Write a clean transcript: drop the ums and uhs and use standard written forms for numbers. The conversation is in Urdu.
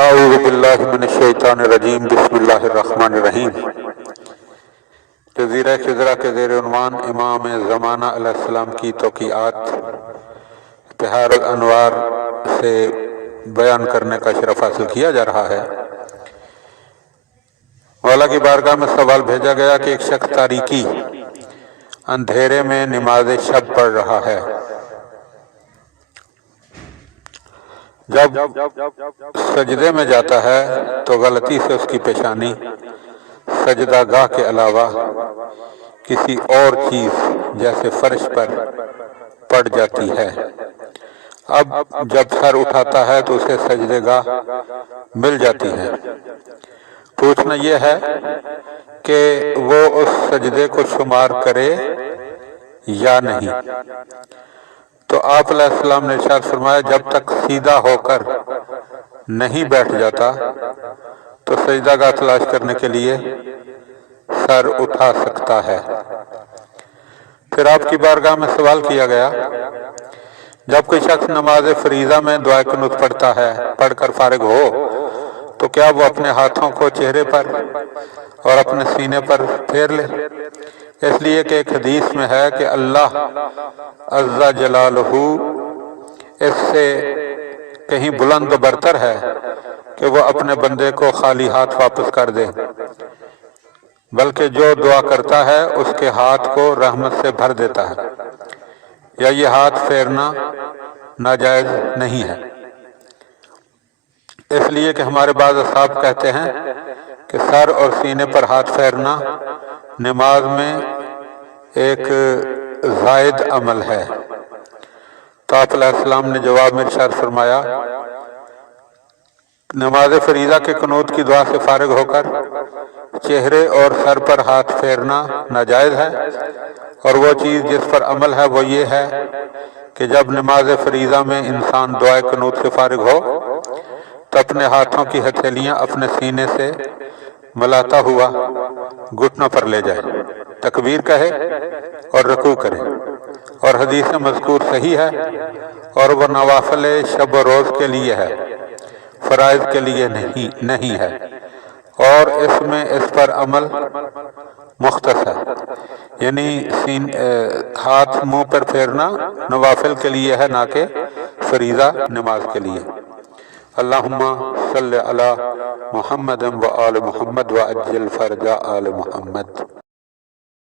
اعوذ باللہ من الشیطان الرجیم بسم اللہ الرحمن الرحیم۔ جزیرہ خضرہ کے زیر عنوان امام زمانہ علیہ السلام کی توقیعات بحار الانوار سے بیان کرنے کا شرف حاصل کیا جا رہا ہے۔ مولا کی بارگاہ میں سوال بھیجا گیا کہ ایک شخص تاریکی اندھیرے میں نماز شب پڑھ رہا ہے، جب سجدے میں جاتا ہے تو غلطی سے اس کی پیشانی سجدہ گاہ کے علاوہ کسی اور چیز جیسے فرش پر پڑ جاتی ہے۔ اب جب سر اٹھاتا ہے تو اسے سجدے گاہ مل جاتی ہے۔ پوچھنا یہ ہے کہ وہ اس سجدے کو شمار کرے یا نہیں؟ تو آپ علیہ السلام نے ارشاد فرمایا، جب تک سیدھا ہو کر نہیں بیٹھ جاتا تو سجدہ گاہ تلاش کرنے کے لیے سر اٹھا سکتا ہے۔ پھر آپ کی بارگاہ میں سوال کیا گیا، جب کوئی شخص نماز فریضہ میں دعائے قنوت پڑھتا ہے، پڑھ کر فارغ ہو تو کیا وہ اپنے ہاتھوں کو چہرے پر اور اپنے سینے پر پھیر لے؟ اس لیے کہ ایک حدیث میں ہے کہ اللہ عز جلالہ اس سے کہیں بلند و برتر ہے کہ وہ اپنے بندے کو خالی ہاتھ واپس کر دے، بلکہ جو دعا کرتا ہے اس کے ہاتھ کو رحمت سے بھر دیتا ہے، یا یہ ہاتھ پھیرنا ناجائز نہیں ہے۔ اس لیے کہ ہمارے بعض اصحاب کہتے ہیں کہ سر اور سینے پر ہاتھ پھیرنا نماز میں ایک زائد عمل ہے۔ تو آپ علیہ السلام نے جواب میں ارشاد فرمایا، نماز فریضہ کے قنوت کی دعا سے فارغ ہو کر چہرے اور سر پر ہاتھ پھیرنا ناجائز ہے، اور وہ چیز جس پر عمل ہے وہ یہ ہے کہ جب نماز فریضہ میں انسان دعائے قنوت سے فارغ ہو تو اپنے ہاتھوں کی ہتھیلیاں اپنے سینے سے ملاتا ہوا گھٹنوں پر لے جائے، تکبیر کہے اور رکوع کرے، اور حدیث مذکور صحیح ہے، اور وہ نوافل شب و روز کے لیے ہے، فرائض کے لیے نہیں ہے، اور اس میں اس پر عمل مختص ہے، یعنی ہاتھ منہ پر پھیرنا نوافل کے لیے ہے، نہ کہ فریضہ نماز کے لیے۔ اللہم صلی علی محمد و آل محمد و عجل فرج آل محمد۔